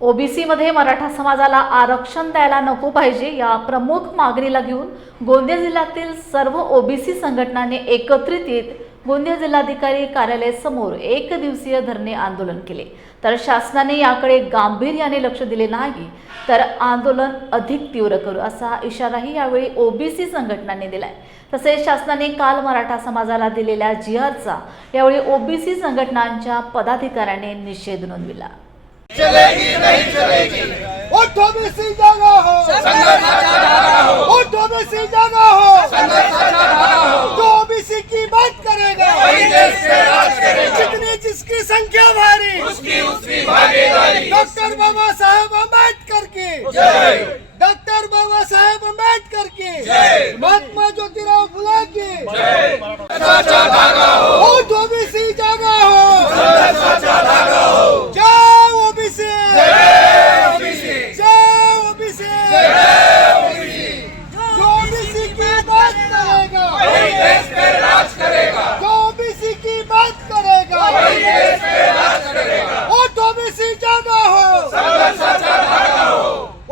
ओबीसीमध्ये मराठा समाजाला आरक्षण द्यायला नको पाहिजे या प्रमुख मागणीला घेऊन गोंदिया जिल्ह्यातील सर्व ओबीसी संघटनांनी एकत्रित येत गोंदिया जिल्हाधिकारी कार्यालयासमोर एक दिवसीय धरणे आंदोलन केले. तर शासनाने याकडे गांभीर्याने लक्ष दिले नाही तर आंदोलन अधिक तीव्र करू असा इशाराही यावेळी ओबीसी संघटनांनी दिलाय. तसेच शासनाने काल मराठा समाजाला दिलेल्या जिहारचा यावेळी ओबीसी संघटनांच्या पदाधिकाऱ्यांनी निषेध नोंदविला. उठ ओबीसी जागा हो। उठ ओबीसी जागा हो। संघर्ष हो। जो ओबीसी की बात करेगा वही देश पे राज करेगा। जितनी जिसकी संख्या भारी उसकी उसकी भागीदारी। डॉक्टर बाबा साहेब अंबेडकर की। डॉक्टर बाबा साहेब अंबेडकर की। महात्मा ज्योतिराव फुले की। उठ ओबीसी जागा हो जय ओबीसी जय ओबीसी जो ओबीसी की बात करेगा जो ओबीसी की बात करेगा वो तो ओबीसी जागा हो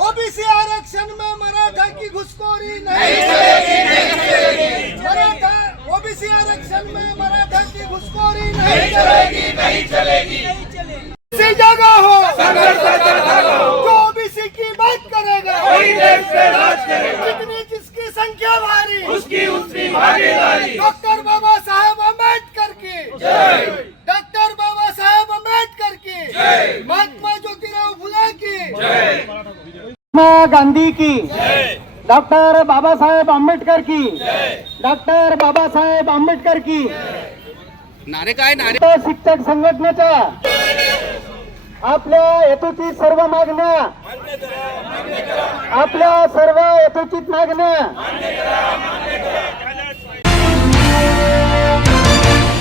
ओबीसी आरक्षण में मराठा की घुसखोरी नहीं चलेगी मराठा ओबीसी आरक्षण में मराठा की घुसखोरी नहीं चलेगी नहीं चलेगी। ओबीसी जागा हो। जो ओबीसी की बात करेगा जितनी जिसकी संख्या भारी उसकी उसकी भागीदारी। डॉक्टर बाबा साहेब अंबेडकर की। डॉक्टर बाबा साहेब अंबेडकर की। महात्मा ज्योतिराव फुले की। महात्मा गांधी की। डॉक्टर बाबासाहेब आंबेडकर की. डॉक्टर बाबासाहेब आंबेडकर की. नारे काय नारे? शिक्षक संघटनेच्या आपल्या हेतूची सर्व मागण्या आपल्या सर्व यथोचित मागण्या